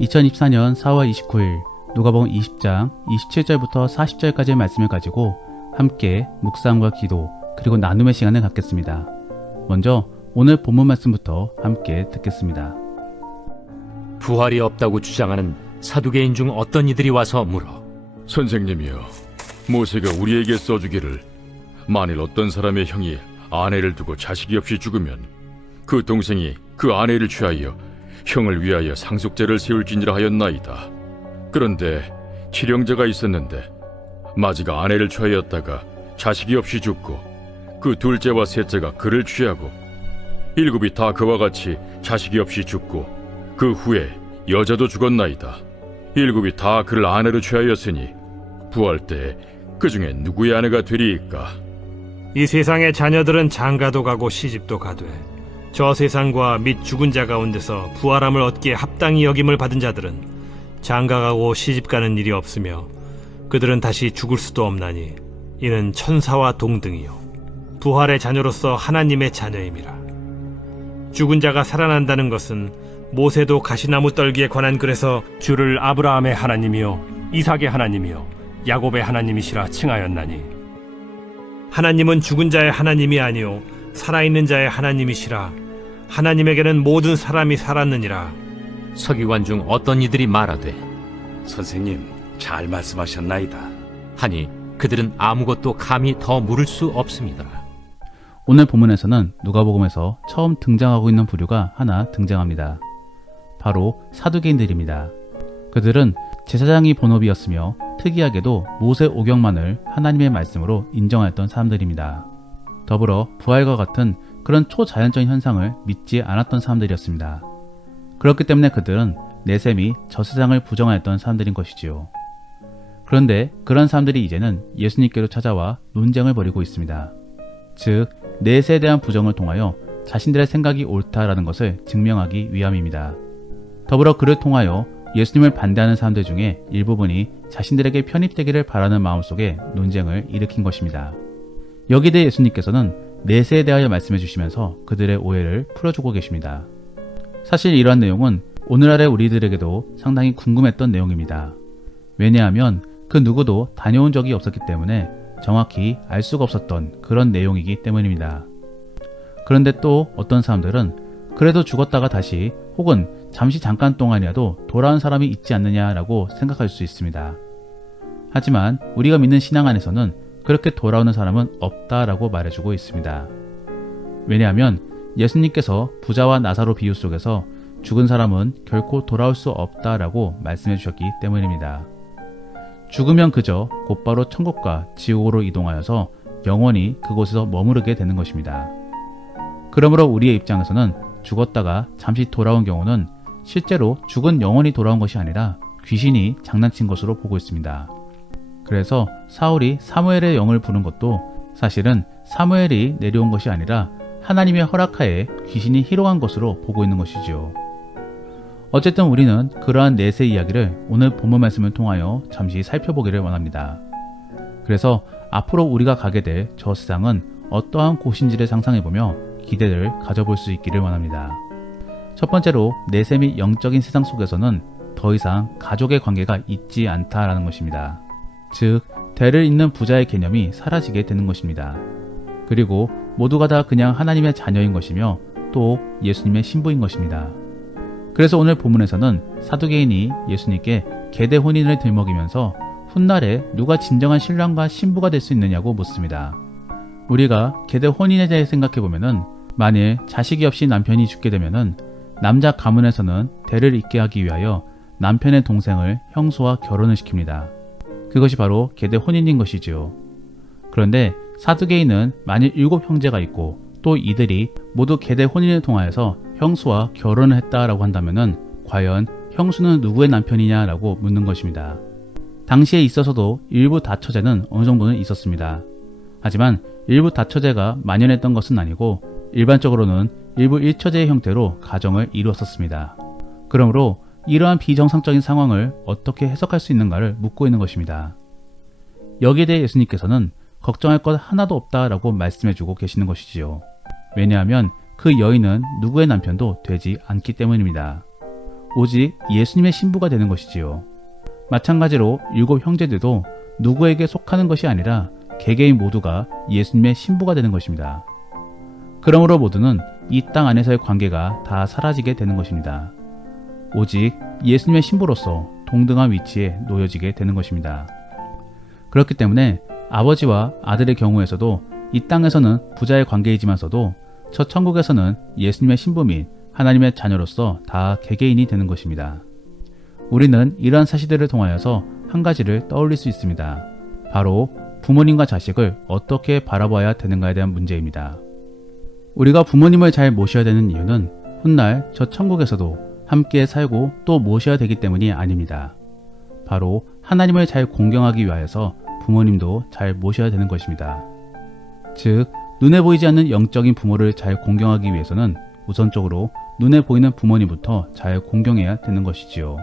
2024년 4월 29일 누가복음 20장 27절부터 40절까지의 말씀을 가지고 함께 묵상과 기도 그리고 나눔의 시간을 갖겠습니다. 먼저 오늘 본문 말씀부터 함께 듣겠습니다. 부활이 없다고 주장하는 사두개인 중 어떤 이들이 와서 물어, 선생님이여, 모세가 우리에게 써주기를 만일 어떤 사람의 형이 아내를 두고 자식이 없이 죽으면 그 동생이 그 아내를 취하여 형을 위하여 상속제를 세울지니라 하였나이다. 그런데 칠형제가 있었는데 마지가 아내를 취하였다가 자식이 없이 죽고 그 둘째와 셋째가 그를 취하고 일곱이 다 그와 같이 자식이 없이 죽고 그 후에 여자도 죽었나이다. 일곱이 다 그를 아내로 취하였으니 부활 때에 그 중에 누구의 아내가 되리이까? 이 세상의 자녀들은 장가도 가고 시집도 가되 저 세상과 및 죽은 자 가운데서 부활함을 얻기에 합당히 여김을 받은 자들은 장가가고 시집가는 일이 없으며 그들은 다시 죽을 수도 없나니 이는 천사와 동등이요 부활의 자녀로서 하나님의 자녀임이라. 죽은 자가 살아난다는 것은 모세도 가시나무 떨기에 관한 글에서 주를 아브라함의 하나님이요 이삭의 하나님이요 야곱의 하나님이시라 칭하였나니, 하나님은 죽은 자의 하나님이 아니요 살아있는 자의 하나님이시라. 하나님에게는 모든 사람이 살았느니라. 서기관 중 어떤 이들이 말하되, 선생님, 잘 말씀하셨나이다. 하니 그들은 아무것도 감히 더 물을 수 없습니다. 오늘 본문에서는 누가복음에서 처음 등장하고 있는 부류가 하나 등장합니다. 바로 사두개인들입니다. 그들은 제사장이 본업이었으며 특이하게도 모세 오경만을 하나님의 말씀으로 인정하였던 사람들입니다. 더불어 부활과 같은 그런 초자연적인 현상을 믿지 않았던 사람들이었습니다. 그렇기 때문에 그들은 내셈이 저 세상을 부정하였던 사람들인 것이지요. 그런데 그런 사람들이 이제는 예수님께로 찾아와 논쟁을 벌이고 있습니다. 즉, 내세에 대한 부정을 통하여 자신들의 생각이 옳다라는 것을 증명하기 위함입니다. 더불어 그를 통하여 예수님을 반대하는 사람들 중에 일부분이 자신들에게 편입되기를 바라는 마음속에 논쟁을 일으킨 것입니다. 여기에 대해 예수님께서는 내세에 대하여 말씀해 주시면서 그들의 오해를 풀어주고 계십니다. 사실 이러한 내용은 오늘날의 우리들에게도 상당히 궁금했던 내용입니다. 왜냐하면 그 누구도 다녀온 적이 없었기 때문에 정확히 알 수가 없었던 그런 내용이기 때문입니다. 그런데 또 어떤 사람들은 그래도 죽었다가 다시 혹은 잠시 잠깐 동안이라도 돌아온 사람이 있지 않느냐라고 생각할 수 있습니다. 하지만 우리가 믿는 신앙 안에서는 그렇게 돌아오는 사람은 없다라고 말해주고 있습니다. 왜냐하면 예수님께서 부자와 나사로 비유 속에서 죽은 사람은 결코 돌아올 수 없다라고 말씀해 주셨기 때문입니다. 죽으면 그저 곧바로 천국과 지옥으로 이동하여서 영원히 그곳에서 머무르게 되는 것입니다. 그러므로 우리의 입장에서는 죽었다가 잠시 돌아온 경우는 실제로 죽은 영혼이 돌아온 것이 아니라 귀신이 장난친 것으로 보고 있습니다. 그래서 사울이 사무엘의 영을 부른 것도 사실은 사무엘이 내려온 것이 아니라 하나님의 허락하에 귀신이 희롱한 것으로 보고 있는 것이지요. 어쨌든 우리는 그러한 내세 이야기를 오늘 본문 말씀을 통하여 잠시 살펴보기를 원합니다. 그래서 앞으로 우리가 가게 될 저 세상은 어떠한 곳인지를 상상해보며 기대를 가져볼 수 있기를 원합니다. 첫 번째로 내세 및 영적인 세상 속에서는 더 이상 가족의 관계가 있지 않다라는 것입니다. 즉, 대를 잇는 부자의 개념이 사라지게 되는 것입니다. 그리고 모두가 다 그냥 하나님의 자녀인 것이며 또 예수님의 신부인 것입니다. 그래서 오늘 본문에서는 사두개인이 예수님께 계대 혼인을 들먹이면서 훗날에 누가 진정한 신랑과 신부가 될 수 있느냐고 묻습니다. 우리가 계대 혼인에 대해 생각해보면은 만일 자식이 없이 남편이 죽게 되면은 남자 가문에서는 대를 잇게 하기 위하여 남편의 동생을 형수와 결혼을 시킵니다. 그것이 바로 계대 혼인인 것이지요. 그런데 사두개인은 만일 7 형제가 있고 또 이들이 모두 계대 혼인을 통하여서 형수와 결혼을 했다라고 한다면은 과연 형수는 누구의 남편이냐라고 묻는 것입니다. 당시에 있어서도 일부 다처제는 어느 정도는 있었습니다. 하지만 일부 다처제가 만연했던 것은 아니고 일반적으로는 일부 1처제의 형태로 가정을 이루었었습니다. 그러므로 이러한 비정상적인 상황을 어떻게 해석할 수 있는가를 묻고 있는 것입니다. 여기에 대해 예수님께서는 걱정할 것 하나도 없다라고 말씀해주고 계시는 것이지요. 왜냐하면 그 여인은 누구의 남편도 되지 않기 때문입니다. 오직 예수님의 신부가 되는 것이지요. 마찬가지로 7 형제들도 누구에게 속하는 것이 아니라 개개인 모두가 예수님의 신부가 되는 것입니다. 그러므로 모두는 이 땅 안에서의 관계가 다 사라지게 되는 것입니다. 오직 예수님의 신부로서 동등한 위치에 놓여지게 되는 것입니다. 그렇기 때문에 아버지와 아들의 경우에서도 이 땅에서는 부자의 관계이지만서도 저 천국에서는 예수님의 신부 및 하나님의 자녀로서 다 개개인이 되는 것입니다. 우리는 이러한 사실들을 통하여서 한 가지를 떠올릴 수 있습니다. 바로 부모님과 자식을 어떻게 바라봐야 되는가에 대한 문제입니다. 우리가 부모님을 잘 모셔야 되는 이유는 훗날 저 천국에서도 함께 살고 또 모셔야 되기 때문이 아닙니다. 바로 하나님을 잘 공경하기 위하여서 부모님도 잘 모셔야 되는 것입니다. 즉, 눈에 보이지 않는 영적인 부모를 잘 공경하기 위해서는 우선적으로 눈에 보이는 부모님부터 잘 공경해야 되는 것이지요.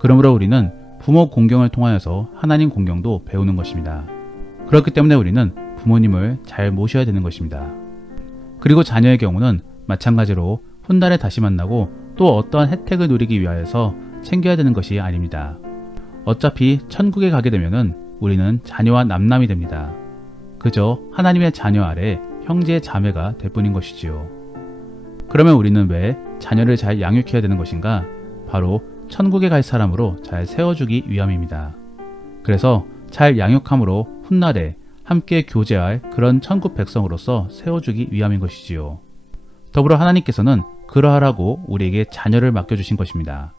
그러므로 우리는 부모 공경을 통하여서 하나님 공경도 배우는 것입니다. 그렇기 때문에 우리는 부모님을 잘 모셔야 되는 것입니다. 그리고 자녀의 경우는 마찬가지로 훗날에 다시 만나고 또 어떠한 혜택을 누리기 위하여서 챙겨야 되는 것이 아닙니다. 어차피 천국에 가게 되면은 우리는 자녀와 남남이 됩니다. 그저 하나님의 자녀 아래 형제 자매가 될 뿐인 것이지요. 그러면 우리는 왜 자녀를 잘 양육해야 되는 것인가? 바로 천국에 갈 사람으로 잘 세워주기 위함입니다. 그래서 잘 양육함으로 훗날에 함께 교제할 그런 천국 백성으로서 세워주기 위함인 것이지요. 더불어 하나님께서는 그러하라고 우리에게 자녀를 맡겨주신 것입니다.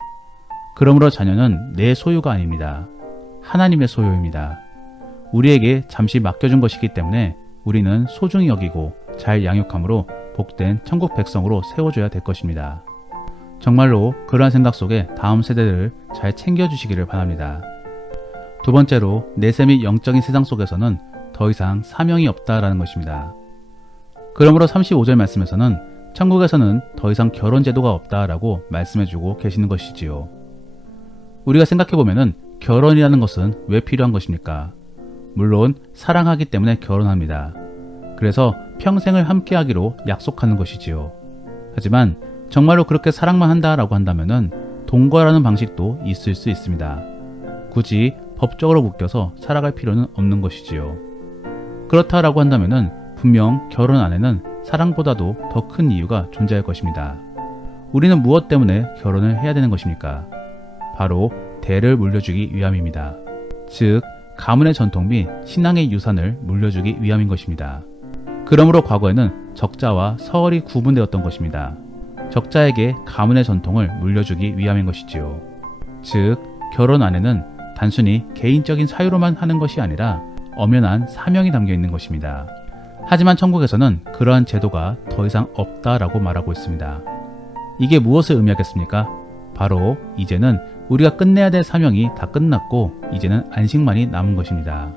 그러므로 자녀는 내 소유가 아닙니다. 하나님의 소유입니다. 우리에게 잠시 맡겨준 것이기 때문에 우리는 소중히 여기고 잘 양육함으로 복된 천국 백성으로 세워줘야 될 것입니다. 정말로 그러한 생각 속에 다음 세대들을 잘 챙겨주시기를 바랍니다. 두 번째로 내세 및 영적인 세상 속에서는 더 이상 사명이 없다라는 것입니다. 그러므로 35절 말씀에서는 천국에서는 더 이상 결혼 제도가 없다라고 말씀해주고 계시는 것이지요. 우리가 생각해보면은 결혼이라는 것은 왜 필요한 것입니까? 물론 사랑하기 때문에 결혼합니다. 그래서 평생을 함께하기로 약속하는 것이지요. 하지만 정말로 그렇게 사랑만 한다라고 한다면은 동거라는 방식도 있을 수 있습니다. 굳이 법적으로 묶여서 살아갈 필요는 없는 것이지요. 그렇다라고 한다면은 분명 결혼 안에는 사랑보다도 더 큰 이유가 존재할 것입니다. 우리는 무엇 때문에 결혼을 해야 되는 것입니까? 바로 대를 물려주기 위함입니다. 즉, 가문의 전통 및 신앙의 유산을 물려주기 위함인 것입니다. 그러므로 과거에는 적자와 서얼이 구분되었던 것입니다. 적자에게 가문의 전통을 물려주기 위함인 것이지요. 즉, 결혼 안에는 단순히 개인적인 사유로만 하는 것이 아니라 엄연한 사명이 담겨 있는 것입니다. 하지만 천국에서는 그러한 제도가 더 이상 없다라고 말하고 있습니다. 이게 무엇을 의미하겠습니까? 바로 이제는 우리가 끝내야 될 사명이 다 끝났고 이제는 안식만이 남은 것입니다.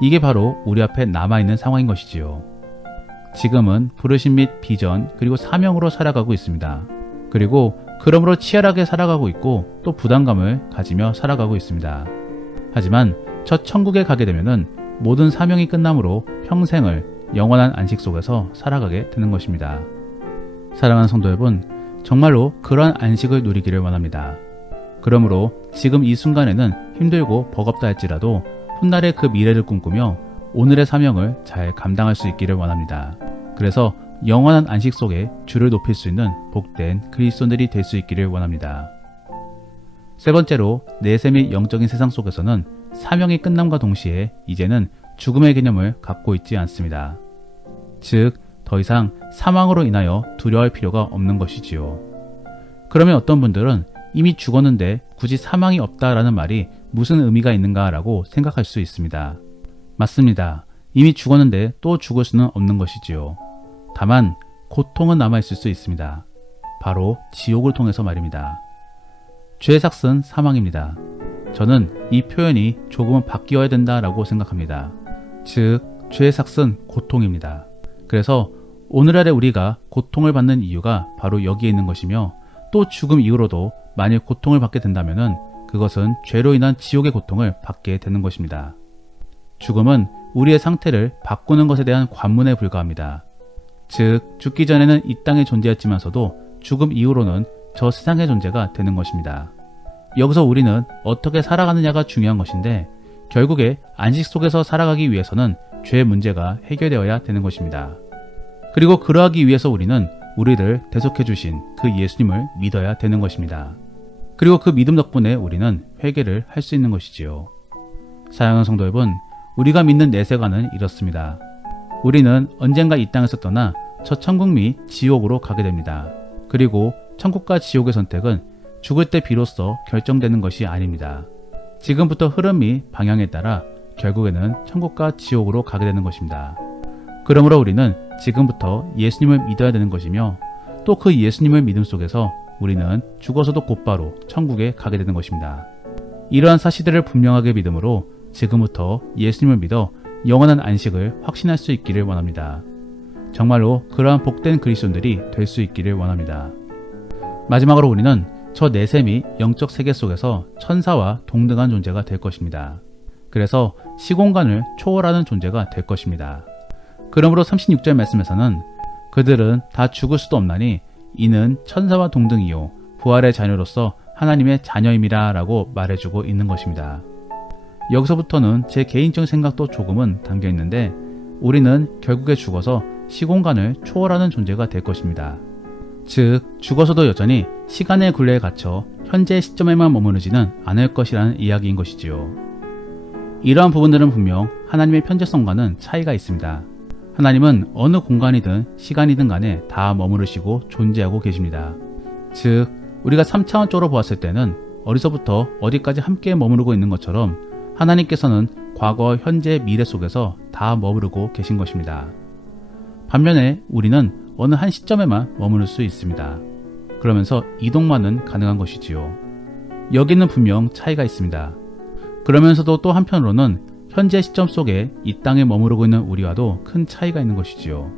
이게 바로 우리 앞에 남아있는 상황인 것이지요. 지금은 부르심 및 비전 그리고 사명으로 살아가고 있습니다. 그리고 그러므로 치열하게 살아가고 있고 또 부담감을 가지며 살아가고 있습니다. 하지만 첫 천국에 가게 되면은 모든 사명이 끝나므로 평생을 영원한 안식 속에서 살아가게 되는 것입니다. 사랑하는 성도 여러분, 정말로 그러한 안식을 누리기를 원합니다. 그러므로 지금 이 순간에는 힘들고 버겁다 할지라도 훗날의 그 미래를 꿈꾸며 오늘의 사명을 잘 감당할 수 있기를 원합니다. 그래서 영원한 안식 속에 주를 높일 수 있는 복된 그리스도인들이 될 수 있기를 원합니다. 세 번째로 내세 및 영적인 세상 속에서는 사명이 끝남과 동시에 이제는 죽음의 개념을 갖고 있지 않습니다. 즉, 더 이상 사망으로 인하여 두려워할 필요가 없는 것이지요. 그러면 어떤 분들은 이미 죽었는데 굳이 사망이 없다라는 말이 무슨 의미가 있는가라고 생각할 수 있습니다. 맞습니다. 이미 죽었는데 또 죽을 수는 없는 것이지요. 다만 고통은 남아있을 수 있습니다. 바로 지옥을 통해서 말입니다. 죄의 삭은 사망입니다. 저는 이 표현이 조금은 바뀌어야 된다라고 생각합니다. 즉, 죄의 삭은 고통입니다. 그래서 오늘날에 우리가 고통을 받는 이유가 바로 여기에 있는 것이며 또 죽음 이후로도 만일 고통을 받게 된다면 그것은 죄로 인한 지옥의 고통을 받게 되는 것입니다. 죽음은 우리의 상태를 바꾸는 것에 대한 관문에 불과합니다. 즉, 죽기 전에는 이 땅에 존재했지만서도 죽음 이후로는 저 세상의 존재가 되는 것입니다. 여기서 우리는 어떻게 살아가느냐가 중요한 것인데 결국에 안식 속에서 살아가기 위해서는 죄의 문제가 해결되어야 되는 것입니다. 그리고 그러하기 위해서 우리는 우리를 대속해 주신 그 예수님을 믿어야 되는 것입니다. 그리고 그 믿음 덕분에 우리는 회개를 할 수 있는 것이지요. 사랑하는 성도 여러분, 우리가 믿는 내세관은 이렇습니다. 우리는 언젠가 이 땅에서 떠나 저 천국 및 지옥으로 가게 됩니다. 그리고 천국과 지옥의 선택은 죽을 때 비로소 결정되는 것이 아닙니다. 지금부터 흐름 및 방향에 따라 결국에는 천국과 지옥으로 가게 되는 것입니다. 그러므로 우리는 지금부터 예수님을 믿어야 되는 것이며 또 그 예수님을 믿음 속에서 우리는 죽어서도 곧바로 천국에 가게 되는 것입니다. 이러한 사실들을 분명하게 믿음으로 지금부터 예수님을 믿어 영원한 안식을 확신할 수 있기를 원합니다. 정말로 그러한 복된 그리스도인들이 될 수 있기를 원합니다. 마지막으로 우리는 저 내세 및 영적 세계 속에서 천사와 동등한 존재가 될 것입니다. 그래서 시공간을 초월하는 존재가 될 것입니다. 그러므로 36절 말씀에서는 그들은 다 죽을 수도 없나니 이는 천사와 동등이요 부활의 자녀로서 하나님의 자녀임이라 라고 말해주고 있는 것입니다. 여기서부터는 제 개인적인 생각도 조금은 담겨 있는데 우리는 결국에 죽어서 시공간을 초월하는 존재가 될 것입니다. 즉 죽어서도 여전히 시간의 굴레에 갇혀 현재 시점에만 머무르지는 않을 것이라는 이야기인 것이지요. 이러한 부분들은 분명 하나님의 편재성과는 차이가 있습니다. 하나님은 어느 공간이든 시간이든 간에 다 머무르시고 존재하고 계십니다. 즉 우리가 3차원적으로 보았을 때는 어디서부터 어디까지 함께 머무르고 있는 것처럼 하나님께서는 과거, 현재, 미래 속에서 다 머무르고 계신 것입니다. 반면에 우리는 어느 한 시점에만 머무를 수 있습니다. 그러면서 이동만은 가능한 것이지요. 여기는 분명 차이가 있습니다. 그러면서도 또 한편으로는 현재 시점 속에 이 땅에 머무르고 있는 우리와도 큰 차이가 있는 것이지요.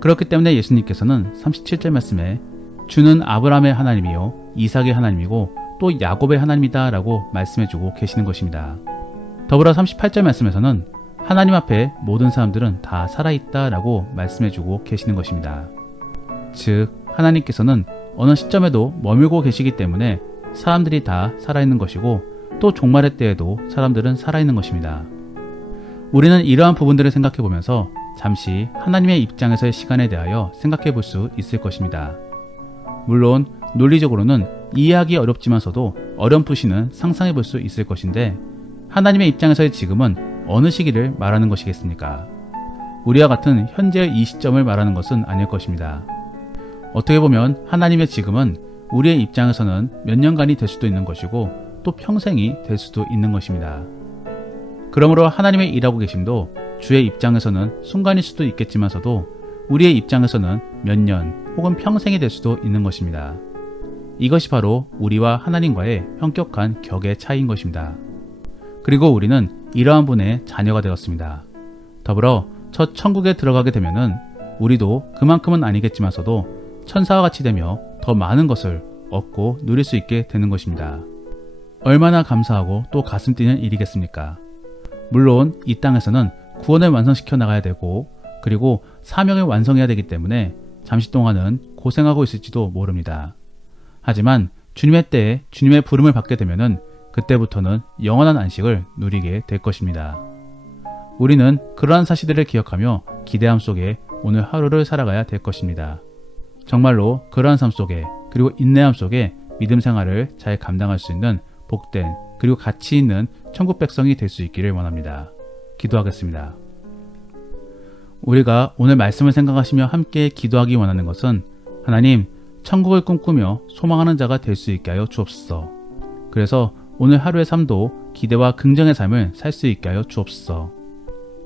그렇기 때문에 예수님께서는 37절 말씀에 주는 아브라함의 하나님이요 이삭의 하나님이고 또 야곱의 하나님이다 라고 말씀해주고 계시는 것입니다. 더불어 38절 말씀에서는 하나님 앞에 모든 사람들은 다 살아있다 라고 말씀해주고 계시는 것입니다. 즉 하나님께서는 어느 시점에도 머물고 계시기 때문에 사람들이 다 살아있는 것이고 또 종말의 때에도 사람들은 살아있는 것입니다. 우리는 이러한 부분들을 생각해 보면서 잠시 하나님의 입장에서의 시간에 대하여 생각해 볼 수 있을 것입니다. 물론 논리적으로는 이해하기 어렵지만서도 어렴풋이는 상상해 볼 수 있을 것인데 하나님의 입장에서의 지금은 어느 시기를 말하는 것이겠습니까? 우리와 같은 현재의 이 시점을 말하는 것은 아닐 것입니다. 어떻게 보면 하나님의 지금은 우리의 입장에서는 몇 년간이 될 수도 있는 것이고 또 평생이 될 수도 있는 것입니다. 그러므로 하나님의 일하고 계심도 주의 입장에서는 순간일 수도 있겠지만서도 우리의 입장에서는 몇 년 혹은 평생이 될 수도 있는 것입니다. 이것이 바로 우리와 하나님과의 현격한 격의 차이인 것입니다. 그리고 우리는 이러한 분의 자녀가 되었습니다. 더불어 첫 천국에 들어가게 되면은 우리도 그만큼은 아니겠지만서도 천사와 같이 되며 더 많은 것을 얻고 누릴 수 있게 되는 것입니다. 얼마나 감사하고 또 가슴 뛰는 일이겠습니까? 물론 이 땅에서는 구원을 완성시켜 나가야 되고 그리고 사명을 완성해야 되기 때문에 잠시 동안은 고생하고 있을지도 모릅니다. 하지만 주님의 때에 주님의 부름을 받게 되면은 그때부터는 영원한 안식을 누리게 될 것입니다. 우리는 그러한 사실들을 기억하며 기대함 속에 오늘 하루를 살아가야 될 것입니다. 정말로 그러한 삶 속에 그리고 인내함 속에 믿음 생활을 잘 감당할 수 있는 복된 그리고 가치 있는 천국 백성이 될 수 있기를 원합니다. 기도하겠습니다. 우리가 오늘 말씀을 생각하시며 함께 기도하기 원하는 것은 하나님, 천국을 꿈꾸며 소망하는 자가 될 수 있게 하여 주옵소서. 그래서 오늘 하루의 삶도 기대와 긍정의 삶을 살 수 있게 하여 주옵소서.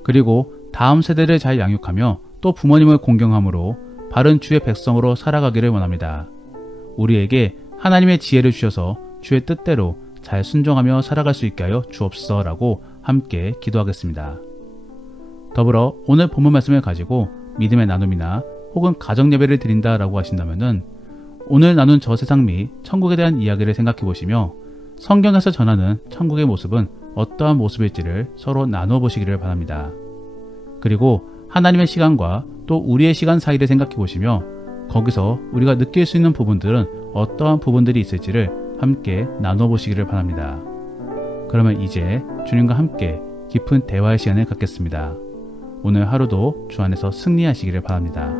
그리고 다음 세대를 잘 양육하며 또 부모님을 공경함으로 바른 주의 백성으로 살아가기를 원합니다. 우리에게 하나님의 지혜를 주셔서 주의 뜻대로 잘 순종하며 살아갈 수 있게 하여 주옵소서라고 함께 기도하겠습니다. 더불어 오늘 본문 말씀을 가지고 믿음의 나눔이나 혹은 가정 예배를 드린다라고 하신다면은 오늘 나눈 저 세상 및 천국에 대한 이야기를 생각해 보시며 성경에서 전하는 천국의 모습은 어떠한 모습일지를 서로 나누어 보시기를 바랍니다. 그리고 하나님의 시간과 또 우리의 시간 사이를 생각해 보시며 거기서 우리가 느낄 수 있는 부분들은 어떠한 부분들이 있을지를 함께 나눠보시기를 바랍니다. 그러면 이제 주님과 함께 깊은 대화의 시간을 갖겠습니다. 오늘 하루도 주 안에서 승리하시기를 바랍니다.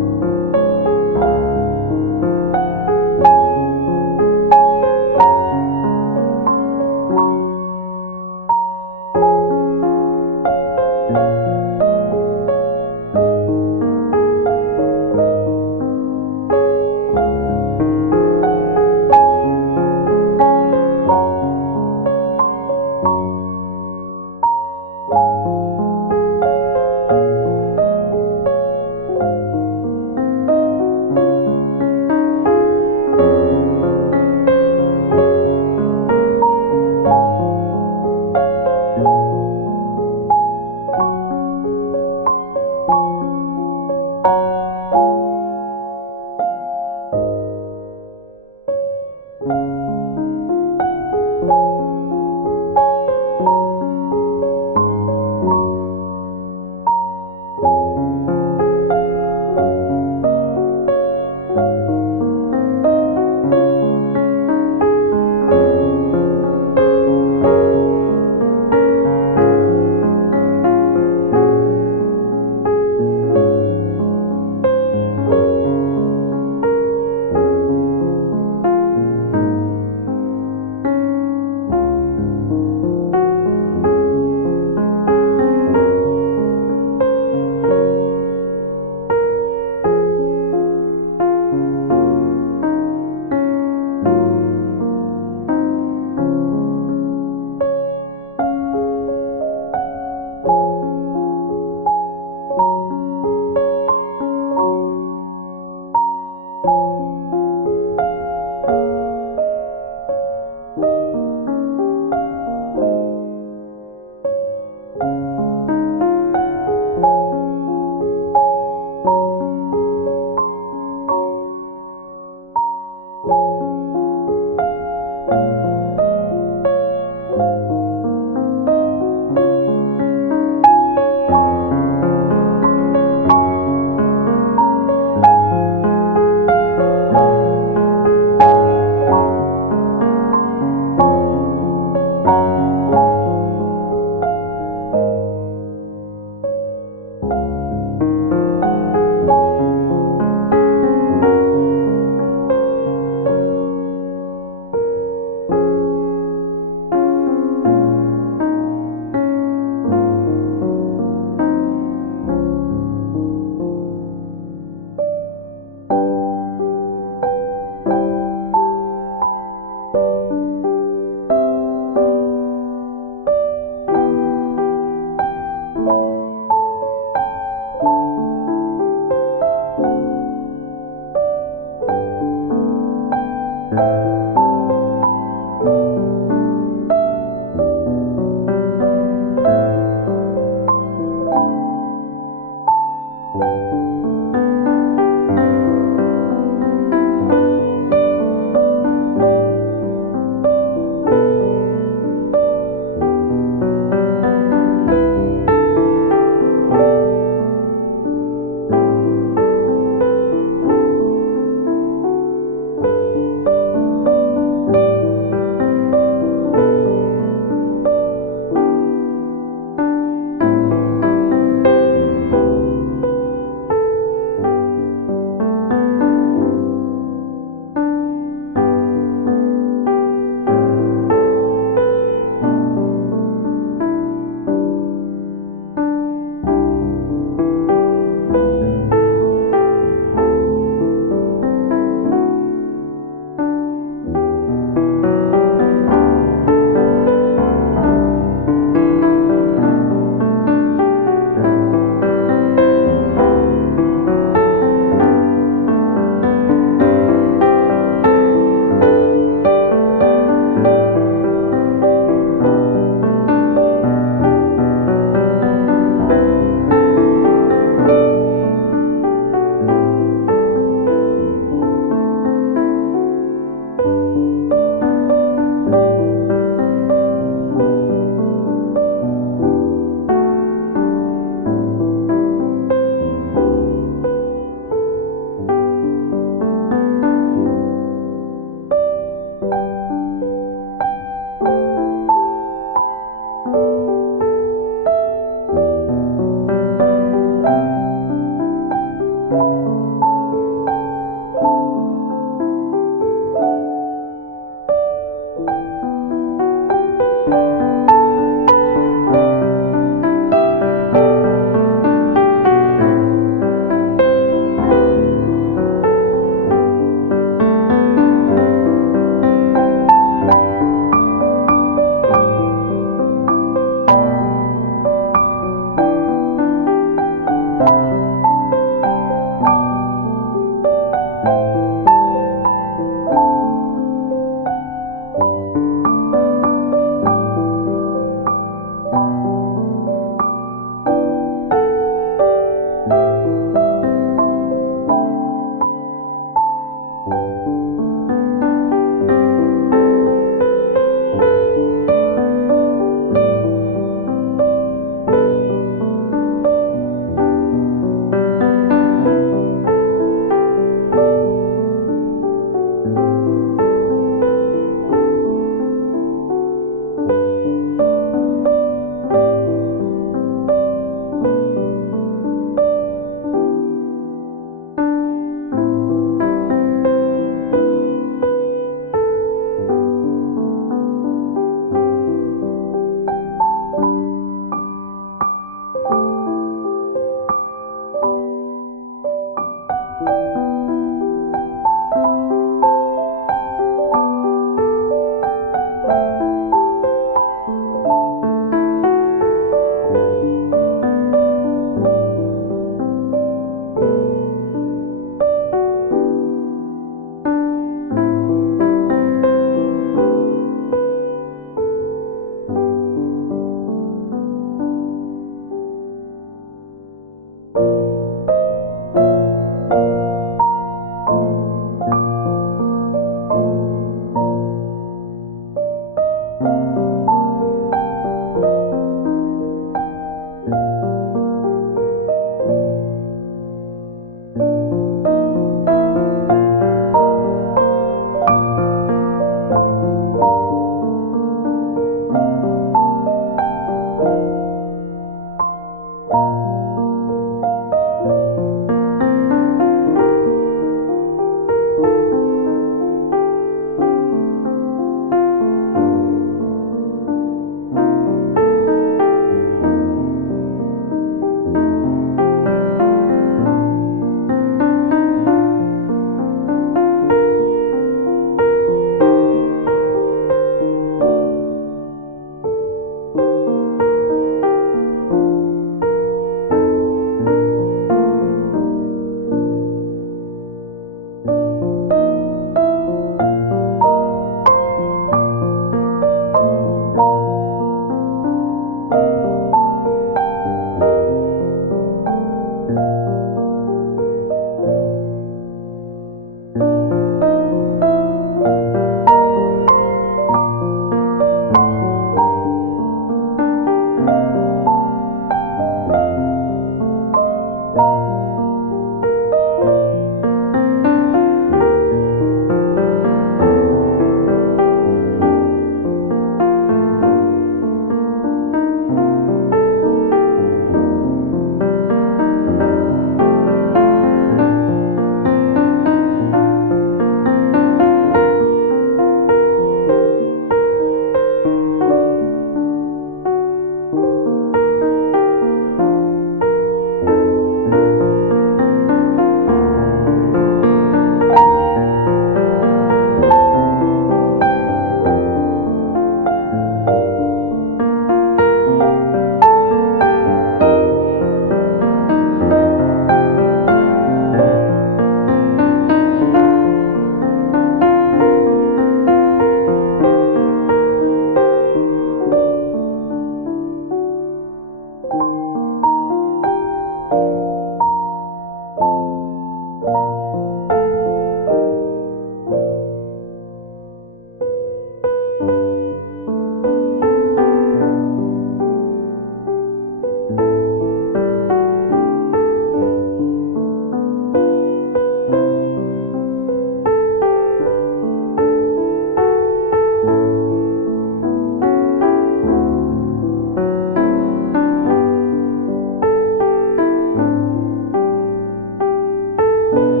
아